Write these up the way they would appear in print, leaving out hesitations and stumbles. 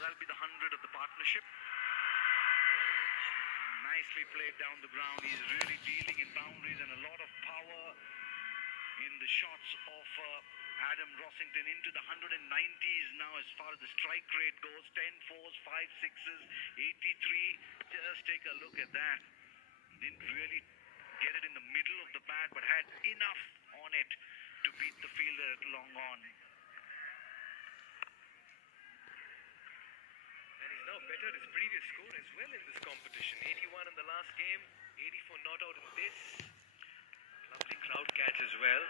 That'll be the 100 of the partnership. Nicely played down the ground. He's really dealing in boundaries and a lot of power in the shots of Adam Rossington into the 190s now as far as the strike rate goes. 10 fours, 5 sixes, 83. Just take a look at that. Didn't really get it in the middle of the bat, but had enough on it to beat the fielder at long on. And he's now bettered his previous score as well in this competition. 81 in the last game, 84 not out in this. Lovely crowd catch as well,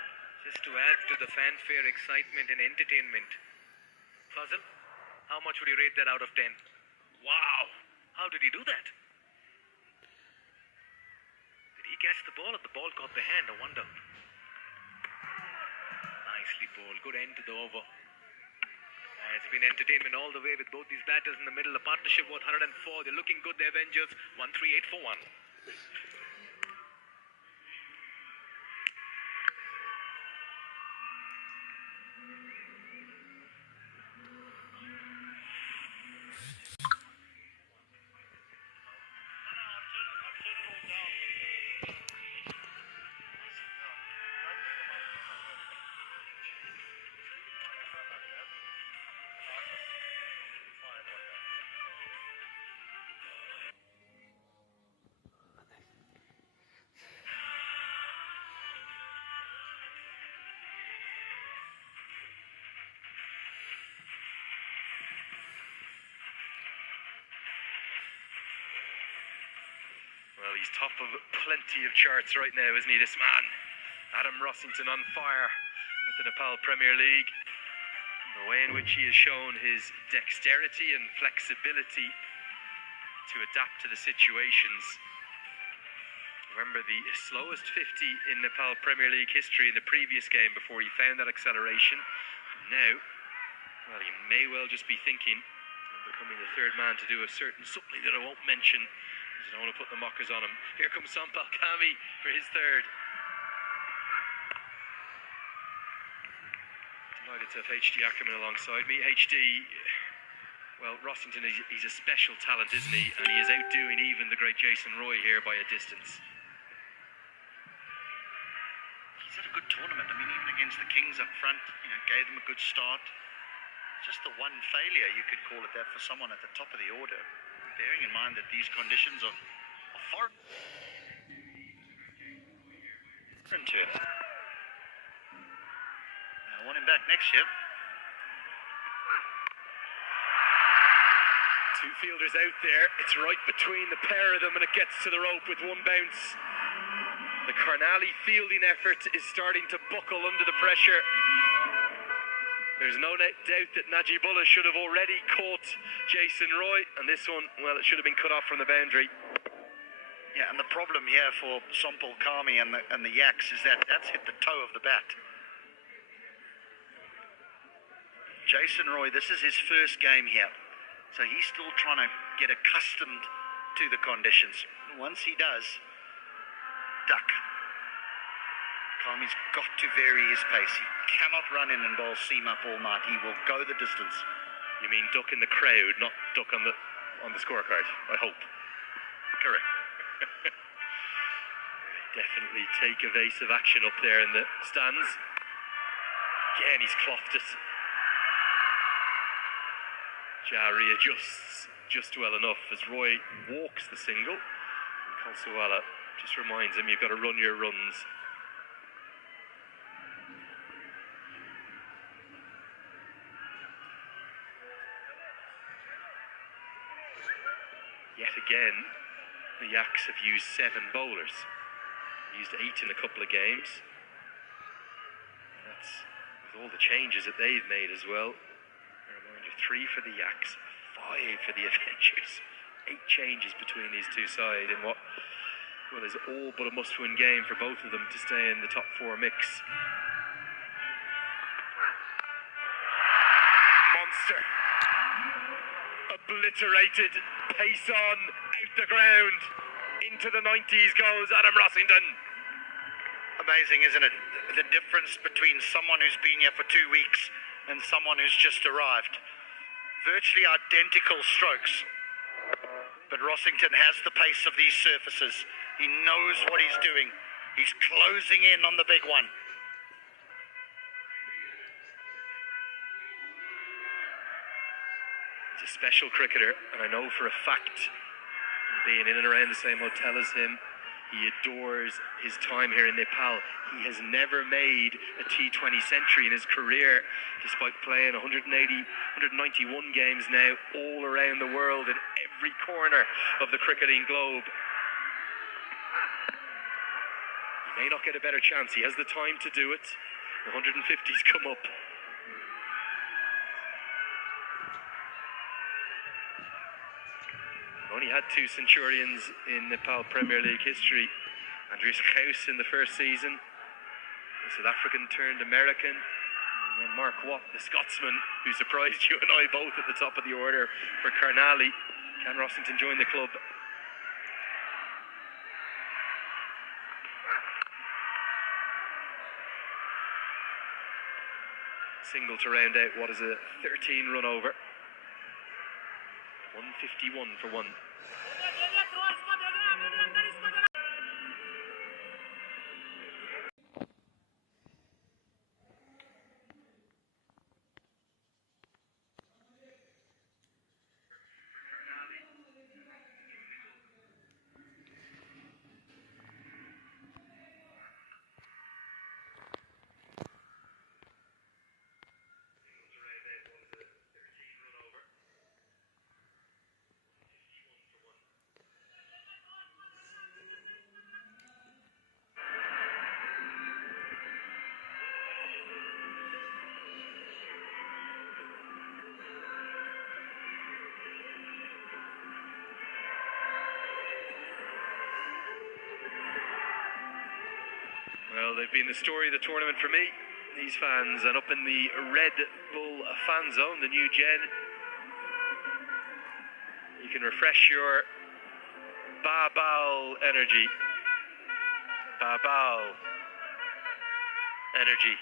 just to add to the fanfare, excitement and entertainment. Fazal, how much would you rate that out of 10? Wow, how did he do that? Did he catch the ball or the ball caught the hand? I wonder. Nicely bowled, good end to the over. It's been entertainment all the way with both these batters in the middle. The partnership worth 104. They're looking good, the Avengers. 138 for 1. Well, he's top of plenty of charts right now, isn't he, this man? Adam Rossington on fire at the Nepal Premier League. The way in which he has shown his dexterity and flexibility to adapt to the situations. Remember the slowest 50 in Nepal Premier League history in the previous game before he found that acceleration. Now, well, he may well just be thinking of becoming the third man to do a certain something that I won't mention. I don't want to put the mockers on him. Here comes Sampal Kami for his third. Delighted to have HD Ackerman alongside me. HD, well, Rossington, he's a special talent, isn't he? And he is outdoing even the great Jason Roy here by a distance. He's had a good tournament. I mean, even against the Kings up front, gave them a good start. Just the one failure, you could call it that, for someone at the top of the order. Bearing in mind that these conditions are foreign to him. I want him back next year. Two fielders out there. It's right between the pair of them and it gets to the rope with one bounce. The Karnali fielding effort is starting to buckle under the pressure. There's no doubt that Najibullah should have already caught Jason Roy, and this one, well, it should have been cut off from the boundary. Yeah, and the problem here for Sampal Kami and the Yaks is that that's hit the toe of the bat. Jason Roy, this is his first game here, so he's still trying to get accustomed to the conditions. Once he does, duck. Kami's got to vary his pace. He cannot run in and bowl seam up all night. He will go the distance. You mean duck in the crowd, not duck on the scorecard, I hope. Correct. Definitely take evasive action up there in the stands. Again, he's clocked it. Ja readjusts just well enough as Roy walks the single. And Kalsawala just reminds him, you've got to run your runs. Yet again, the Yaks have used 7 bowlers. Used 8 in a couple of games. And that's with all the changes that they've made as well. A reminder, 3 for the Yaks, 5 for the Avengers. 8 changes between these two sides in what, well, is all but a must-win game for both of them to stay in the top 4 mix. Monster. Obliterated, pace on, out the ground, into the 90s goes Adam Rossington. Amazing, isn't it? The difference between someone who's been here for 2 weeks and someone who's just arrived. virtually identical strokes. But Rossington has the pace of these surfaces. He knows what he's doing. He's closing in on the big one. He's a special cricketer, and I know for a fact, being in and around the same hotel as him, he adores his time here in Nepal. He has never made a T20 century in his career, despite playing 191 games now all around the world in every corner of the cricketing globe. He may not get a better chance. He has the time to do it. The 150's come up. Only had 2 centurions in Nepal Premier League history. Andreas Geuss in the first season, the South African turned American, and then Mark Watt, the Scotsman, who surprised you and I both at the top of the order for Carnally. Can Rossington join the club? Single to round out what is a 13-run over. 151 for 1. Well, they've been the story of the tournament for me, these fans, and up in the Red Bull fan zone, the new gen, you can refresh your Babal energy. Babal energy.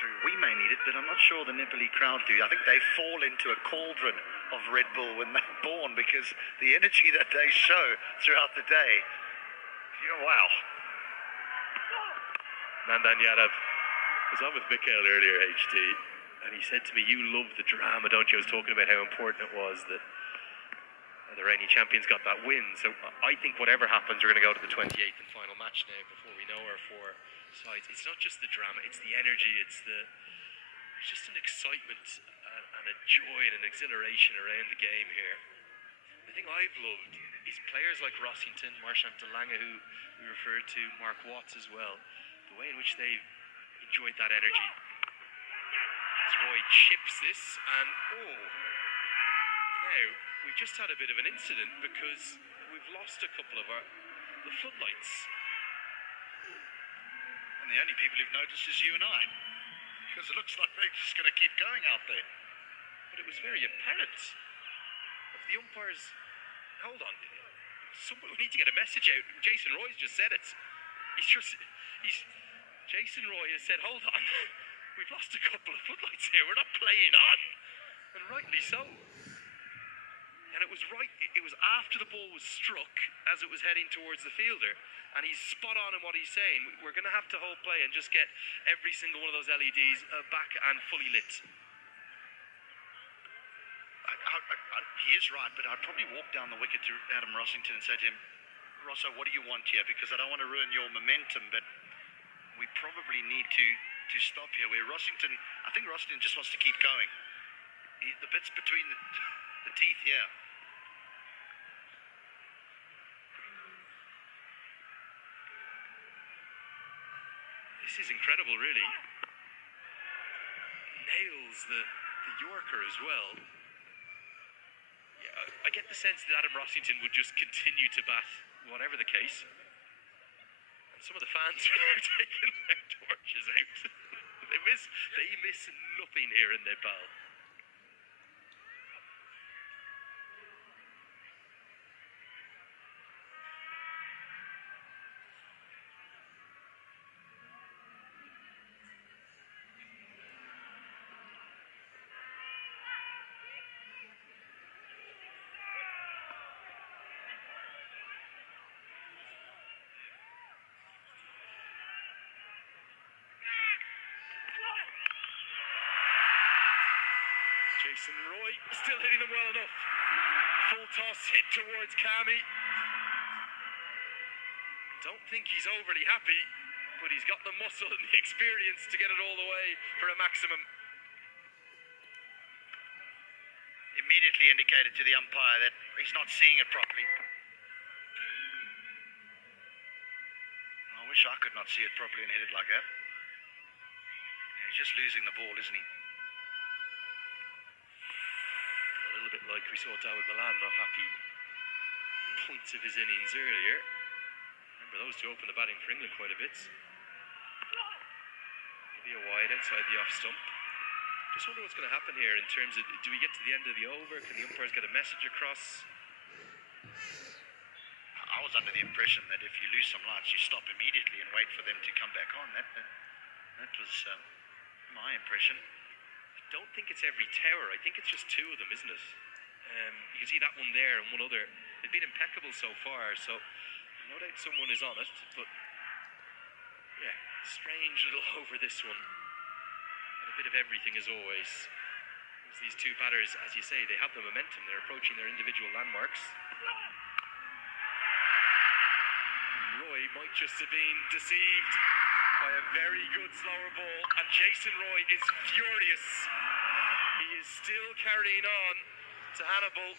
So we may need it, but I'm not sure the Nepali crowd do. I think they fall into a cauldron of Red Bull when they're born, because the energy that they show throughout the day. Wow. Nandan Yadav was on with Mikhail earlier, HT, and he said to me, "You love the drama, don't you?" I was talking about how important it was that the reigning champions got that win. So I think whatever happens, we're going to go to the 28th and final match now before we know our 4 sides. It's not just the drama, it's the energy, it's just an excitement and a joy and an exhilaration around the game here. The thing I've loved is players like Rossington, Marchant de Lange, who we referred to, Mark Watts as well, the way in which they've enjoyed that energy. As Roy chips this, and now we've just had a bit of an incident because we've lost a couple of the floodlights. And the only people who've noticed is you and I, because it looks like they're just going to keep going out there. But it was very apparent. Of the umpires, hold on. We need to get a message out. Jason Roy's just said it. Jason Roy has said, hold on, we've lost a couple of footlights here. We're not playing on. And rightly so. And it was after the ball was struck as it was heading towards the fielder. And he's spot on in what he's saying. We're going to have to hold play and just get every single one of those LEDs back and fully lit. He is right, but I'd probably walk down the wicket to Adam Rossington and say to him, "Rosso, what do you want here? Because I don't want to ruin your momentum, but we probably need to stop here." Where I think Rossington just wants to keep going. The bits between the teeth here. This is incredible, really. Nails the Yorker as well. I get the sense that Adam Rossington would just continue to bat, whatever the case. And some of the fans are now taking their torches out. They miss nothing here in Nepal. Jason Roy still hitting them well enough. Full toss hit towards Kami. Don't think he's overly happy, but he's got the muscle and the experience to get it all the way for a maximum. Immediately indicated to the umpire that he's not seeing it properly. I wish I could not see it properly and hit it like that. Yeah, he's just losing the ball, isn't he? A little bit like we saw David Milan not happy points of his innings earlier. Remember those two opened the batting for England quite a bit. Maybe a wide outside the off stump. Just wonder what's going to happen here in terms of, do we get to the end of the over? Can the umpires get a message across? I was under the impression that if you lose some lights, you stop immediately and wait for them to come back on. That was my impression. I don't think it's every tower. I think it's just two of them, isn't it? You can see that one there and one other. They've been impeccable so far, so no doubt someone is on it. But yeah, strange little over this one. And a bit of everything as always. As these two batters, as you say, they have the momentum. They're approaching their individual landmarks. Roy might just have been deceived by a very good slower ball, and Jason Roy is furious. He is still carrying on to Hannibal,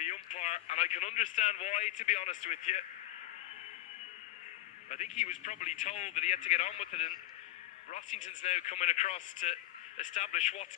the umpire, and I can understand why, to be honest with you. I think he was probably told that he had to get on with it, and Rossington's now coming across to establish what's...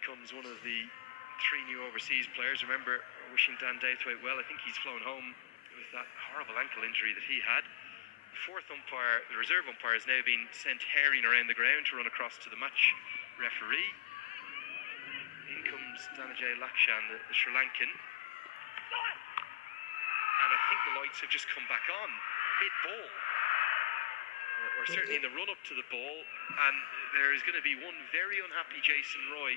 Comes one of the three new overseas players. Remember, wishing Dan Daythwaite well. I think he's flown home with that horrible ankle injury that he had. The fourth umpire, the reserve umpire, has now been sent herring around the ground to run across to the match referee. In comes Dhananjay Lakshan, the Sri Lankan. And I think the lights have just come back on mid-ball. Or certainly in the run-up to the ball. And there is going to be one very unhappy Jason Roy.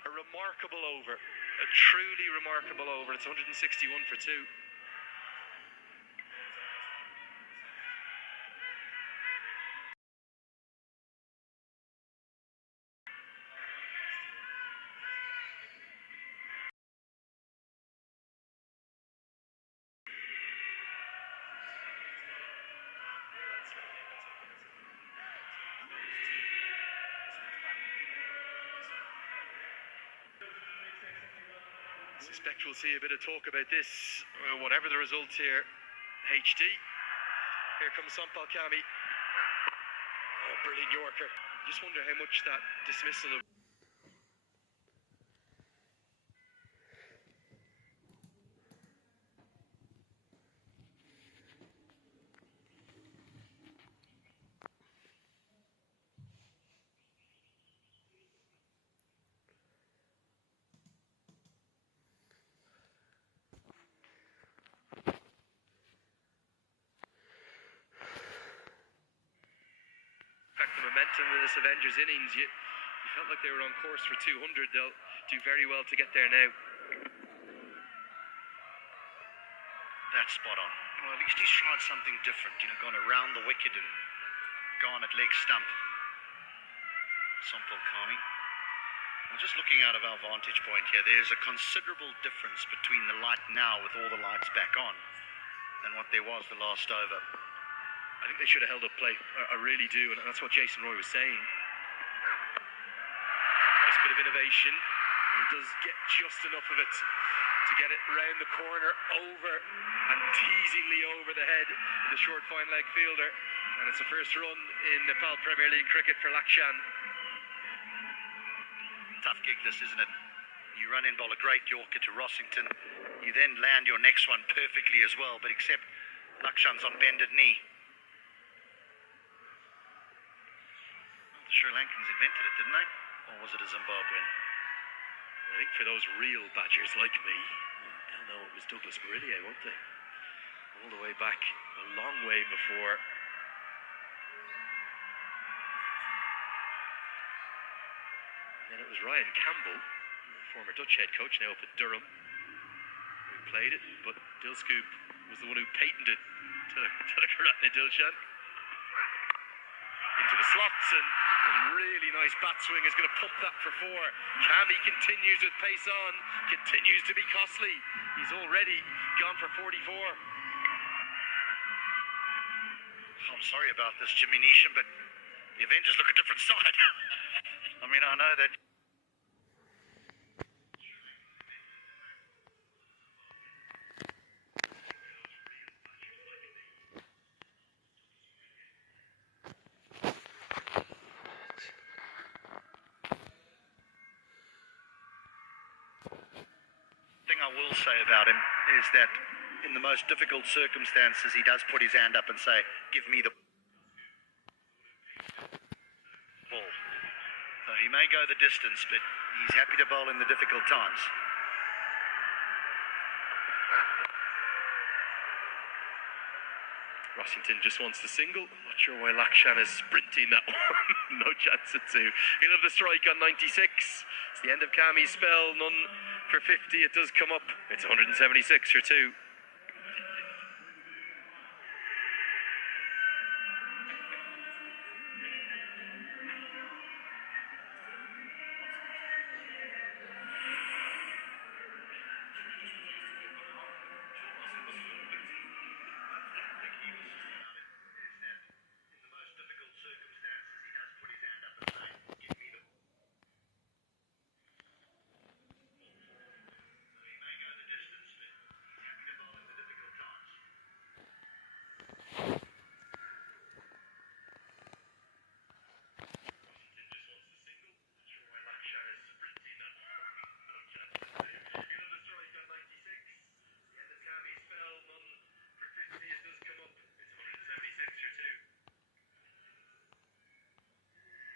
A remarkable over, a truly remarkable over. It's 161 for 2. I suspect we'll see a bit of talk about this, whatever the results here. HD. Here comes Sampal Kami. Oh, brilliant Yorker. Just wonder how much that dismissal of... momentum in this Avengers innings, you felt like they were on course for 200. They'll do very well to get there now. That's spot on. Well, at least he's tried something different, gone around the wicket and gone at leg stump. Sampal Kami. Well, just looking out of our vantage point here, there's a considerable difference between the light now with all the lights back on than what there was the last over. I think they should have held up play. I really do, and that's what Jason Roy was saying. Nice bit of innovation. He does get just enough of it to get it round the corner, over, and teasingly over the head of the short fine leg fielder. And it's the first run in Nepal Premier League cricket for Lakshan. Tough gig this, isn't it? You run in, bowl a great Yorker to Rossington. You then land your next one perfectly as well, but except Lakshan's on bended knee. Sri Lankans invented it, didn't they? Or was it a Zimbabwean? I think for those real badgers like me, they'll know it was Douglas Marillier, won't they? All the way back, a long way before. And then it was Ryan Campbell, former Dutch head coach, now up at Durham, who played it, but Dilscoop was the one who patented to Karatne Dilshan. Into the slots, and a really nice bat swing is going to pump that for 4. Cammy continues with pace on, continues to be costly. He's already gone for 44. I'm sorry about this, Jimmy Neesham, but the Avengers look a different side. I mean, I know that. Thing I will say about him is that in the most difficult circumstances, he does put his hand up and say, "Give me the ball." So he may go the distance, but he's happy to bowl in the difficult times. Rossington just wants the single. Not sure why Lakshan is sprinting that one. No chance at 2. He'll have the strike on 96. It's the end of Cammy's spell. None for 50. It does come up. It's 176 for 2.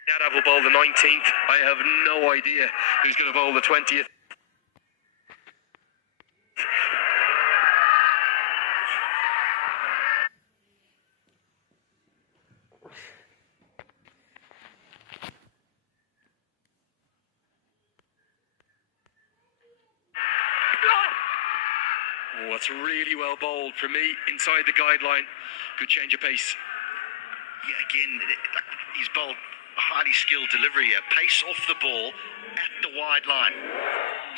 Yadav will bowl the 19th. I have no idea who's going to bowl the 20th. Oh, that's really well bowled for me. Inside the guideline. Good change of pace. Yeah, again, he's bowled highly skilled delivery here. Pace off the ball at the wide line.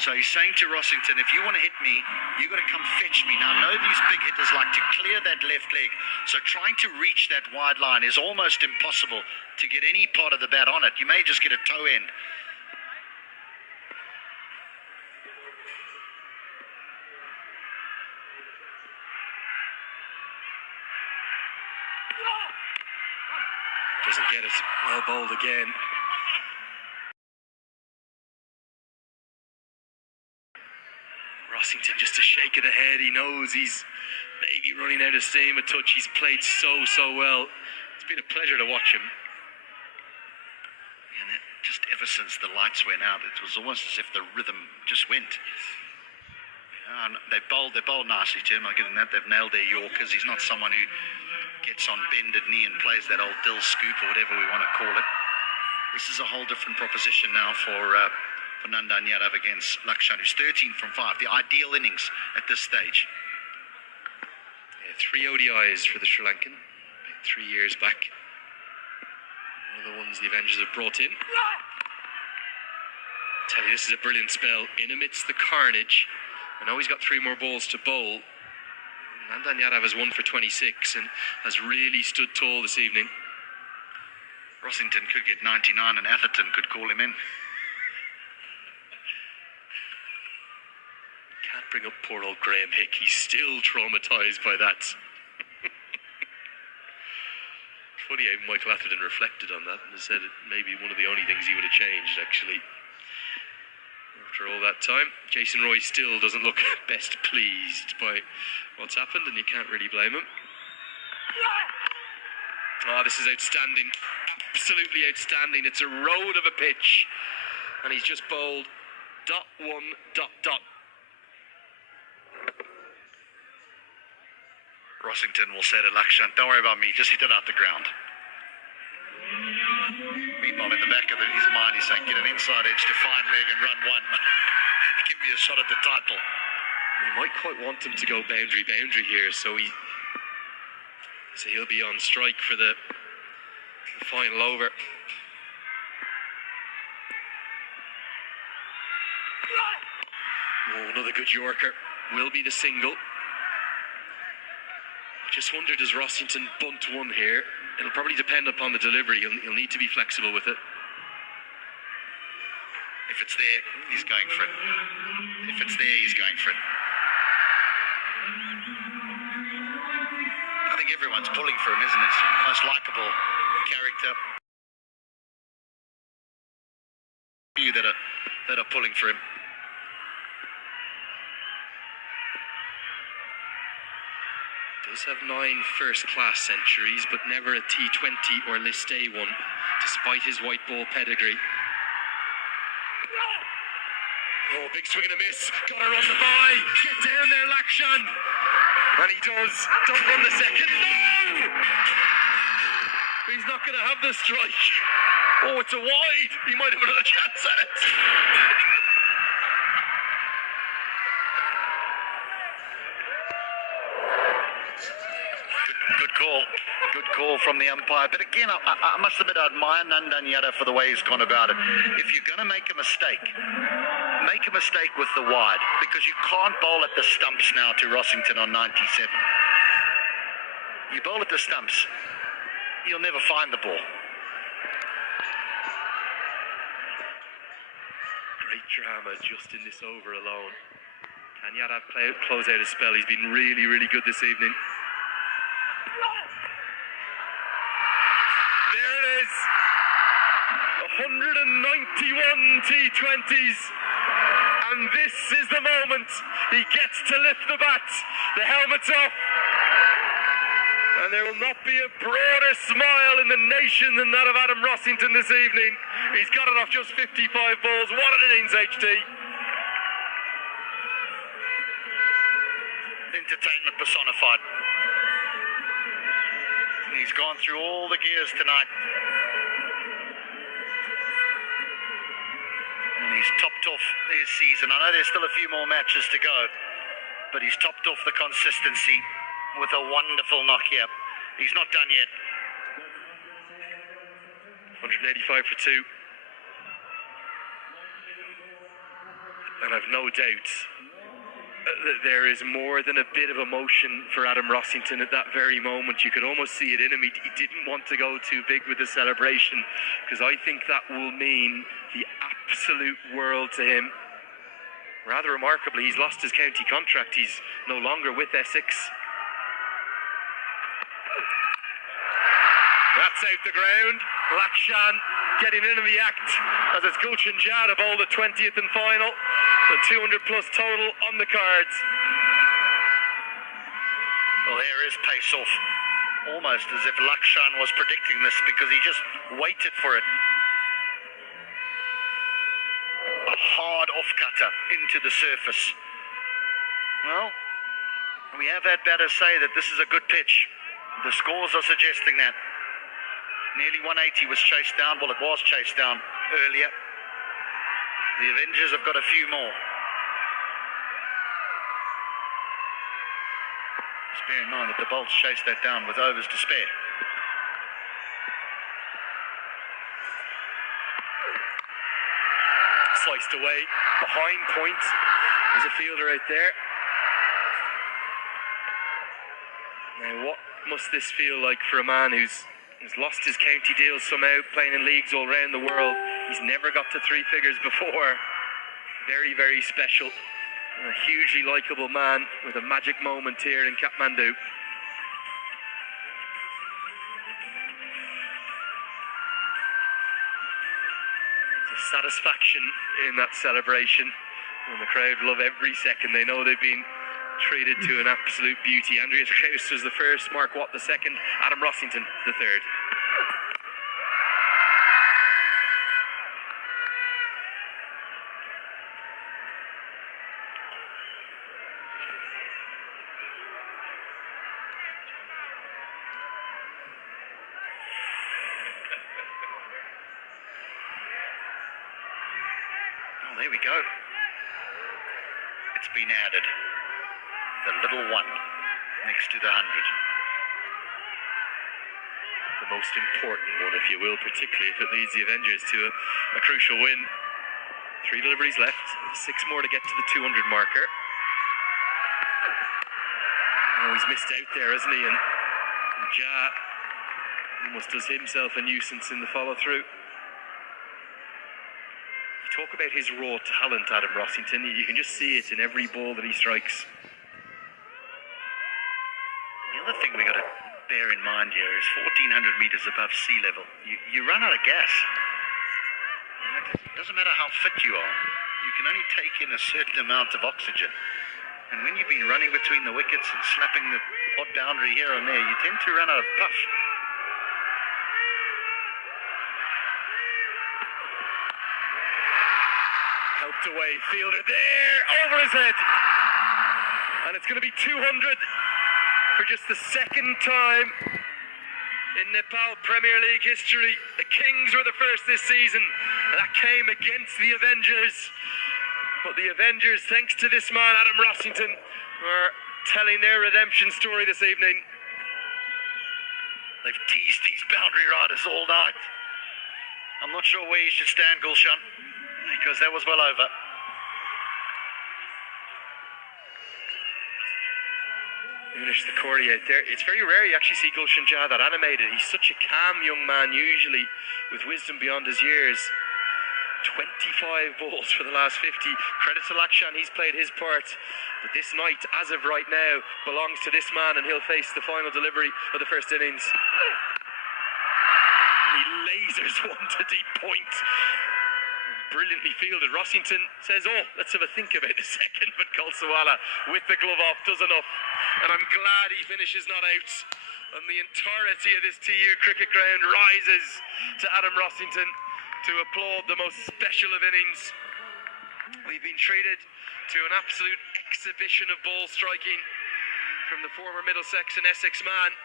So he's saying to Rossington, if you want to hit me, you've got to come fetch me. Now, I know these big hitters like to clear that left leg. So trying to reach that wide line is almost impossible to get any part of the bat on it. You may just get a toe end. Doesn't get it. Well bowled again. Rossington just a shake of the head. He knows he's maybe running out of steam a touch. He's played so well. It's been a pleasure to watch him. And just ever since the lights went out, it was almost as if the rhythm just went. They bowled nicely to him. I'll give them that. They've nailed their Yorkers. He's not someone who gets on bended knee and plays that old dill scoop or whatever we want to call it. This is a whole different proposition now for Nandan Yadav against Lakshan, who's 13 from 5. The ideal innings at this stage. Yeah, 3 ODIs for the Sri Lankan, 3 years back. One of the ones the Avengers have brought in. I tell you, this is a brilliant spell. In amidst the carnage, I know he's got 3 more balls to bowl. Nandan Yadav has 1 for 26 and has really stood tall this evening. Rossington could get 99 and Atherton could call him in. Can't bring up poor old Graham Hick. He's still traumatised by that. It's funny how Michael Atherton reflected on that and said it may be one of the only things he would have changed, actually. After all that time, Jason Roy still doesn't look best pleased by what's happened, and you can't really blame him. Oh, this is outstanding. Absolutely outstanding. It's a road of a pitch. And he's just bowled ... Rossington will say to Lakshan, don't worry about me, just hit it out the ground. Meanwhile, in the back of his mind, he's saying, get an inside edge to fine leg and run one. Give me a shot at the title. He might quite want him to go boundary here, so he'll be on strike for the final over. Oh, another good Yorker. Will be the single. I just wonder, does Rossington bunt one here? It'll probably depend upon the delivery. He'll need to be flexible with it. If it's there, he's going for it. If it's there, he's going for it. I think everyone's pulling for him, isn't it? He's the most likeable character. Few that are pulling for him. Does have 9 first-class centuries, but never a T20 or List A one, despite his white ball pedigree. Oh, big swing and a miss. Got her on the bye. Get down there, Lakshan. And he does. Don't run the second. No! He's not going to have the strike. Oh, it's a wide. He might have another chance at it. Good call from the umpire. But again, I must admit, I admire Nandan Yadav for the way he's gone about it. If you're going to make a mistake with the wide, because you can't bowl at the stumps now to Rossington on 97. You bowl at the stumps, you'll never find the ball. Great drama just in this over alone. Can Yadav close out his spell? He's been really, really good this evening. There it is. 191 T20s. And this is the moment. He gets to lift the bat. The helmet's off. And there will not be a broader smile in the nation than that of Adam Rossington this evening. He's got it off just 55 balls. What an innings, HT. Entertainment personified. He's gone through all the gears tonight. And he's topped off his season. I know there's still a few more matches to go, but he's topped off the consistency with a wonderful knock here. He's not done yet. 185 for 2. And I've no doubt that there is more than a bit of emotion for Adam Rossington at that very moment. You could almost see it in him. He didn't want to go too big with the celebration, because I think that will mean the absolute world to him. Rather remarkably, he's lost his county contract. He's no longer with Essex. That's out the ground. Lakshan getting into the act as it's Gulshan Jah to bowl the 20th and final. The 200 plus total on the cards. Well, there is pace off. Almost as if Lakshan was predicting this, because he just waited for it. A hard off-cutter into the surface. Well, we have had batters say that this is a good pitch. The scores are suggesting that. Nearly 180 was chased down. Well, it was chased down earlier. The Avengers have got a few more. Just bear in mind that the Bolts chased that down with overs to spare. Sliced away. Behind point. There's a fielder out there. Now, what must this feel like for a man who's lost his county deals somehow, playing in leagues all around the world? He's never got to 3 figures before. Very, very special. And a hugely likeable man with a magic moment here in Kathmandu. There's satisfaction in that celebration. And the crowd love every second. They know they've been treated to an absolute beauty. Andreas Kraus was the first, Mark Watt the second, Adam Rossington the third. Oh, there we go. It's been added. The little one next to the 100. The most important one, if you will, particularly if it leads the Avengers to a crucial win. 3 deliveries left, 6 more to get to the 200 marker. Oh, he's missed out there, hasn't he? And Ja almost does himself a nuisance in the follow-through. You talk about his raw talent, Adam Rossington. You can just see it in every ball that he strikes. The other thing we got to bear in mind here is 1,400 meters above sea level. You run out of gas. It doesn't matter how fit you are. You can only take in a certain amount of oxygen. And when you've been running between the wickets and slapping the odd boundary here and there, you tend to run out of puff. Helped away, fielder there, over his head. And it's going to be 200 for just the second time in Nepal Premier League history. The Kings were the first this season, and that came against the Avengers. But the Avengers, thanks to this man, Adam Rossington, are telling their redemption story this evening. They've teased these boundary riders all night. I'm not sure where you should stand, Gulshan, because that was well over. Finish the Cordy out there. It's very rare you actually see Gulshan Jah that animated. He's such a calm young man, usually with wisdom beyond his years. 25 balls for the last 50. Credit to Lakshan, he's played his part. But this night, as of right now, belongs to this man, and he'll face the final delivery of the first innings. And he lasers one to deep point. Brilliantly fielded. Rossington says, oh, let's have a think about the second, but Kulsawala with the glove off does enough. And I'm glad he finishes not out. And the entirety of this TU cricket ground rises to Adam Rossington to applaud the most special of innings. We've been treated to an absolute exhibition of ball striking from the former Middlesex and Essex man.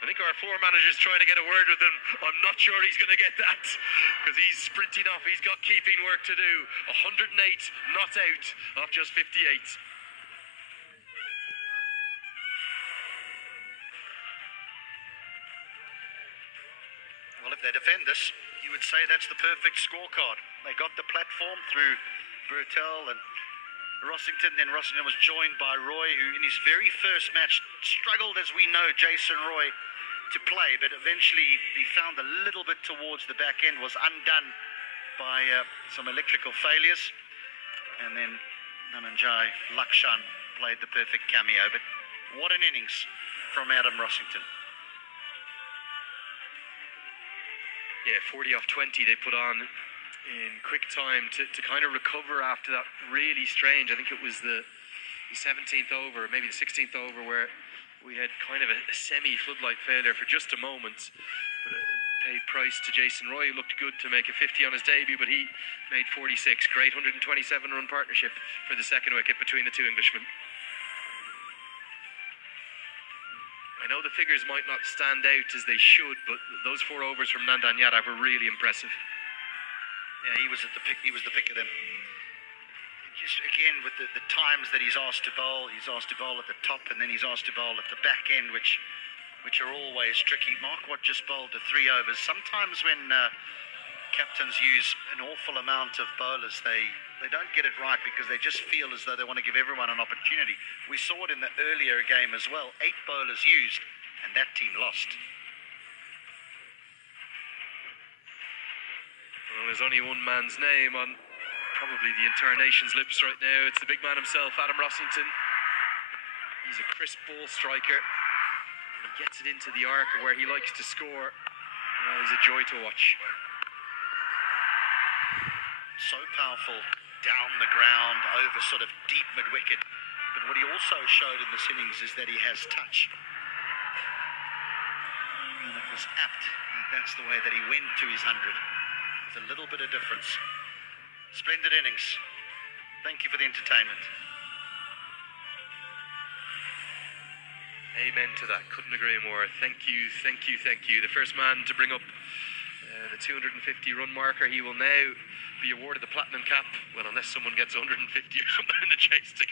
I think our floor manager's trying to get a word with him. I'm not sure he's going to get that, because he's sprinting off. He's got keeping work to do. 108 not out of just 58. Well, if they defend this, you would say that's the perfect scorecard. They got the platform through Bertel and Rossington. Then Rossington was joined by Roy, who in his very first match struggled, as we know, Jason Roy, to play, but eventually he found a little bit towards the back end, was undone by some electrical failures. And then Dhananjay Lakshan played the perfect cameo. But what an innings from Adam Rossington. Yeah, 40 off 20 they put on in quick time to kind of recover after that really strange, I think it was the 17th over, maybe the 16th over, where we had kind of a semi-floodlight failure for just a moment. But it paid price to Jason Roy, who looked good to make a 50 on his debut, but he made 46. Great 127-run partnership for the second wicket between the two Englishmen. I know the figures might not stand out as they should, but those 4 overs from Nandan Yadav were really impressive. Yeah, he was the pick of them. Just again with the times that he's asked to bowl at the top, and then he's asked to bowl at the back end, which are always tricky. Mark Watt just bowled the 3 overs. Sometimes when captains use an awful amount of bowlers, they don't get it right because they just feel as though they want to give everyone an opportunity. We saw it in the earlier game as well. 8 bowlers used, and that team lost. Well, there's only one man's name on probably the entire nation's lips right now. It's the big man himself, Adam Rossington. He's a crisp ball striker, and he gets it into the arc where he likes to score. He's a joy to watch. So powerful down the ground over sort of deep mid-wicket. But what he also showed in this innings is that he has touch. And it was apt. That's the way that he went to his 100. There's a little bit of difference. Splendid innings. Thank you for the entertainment. Amen to that. Couldn't agree more. Thank you, thank you, thank you. The first man to bring up the 250 run marker. He will now be awarded the platinum cap. Well, unless someone gets 150 or something in the chase to go.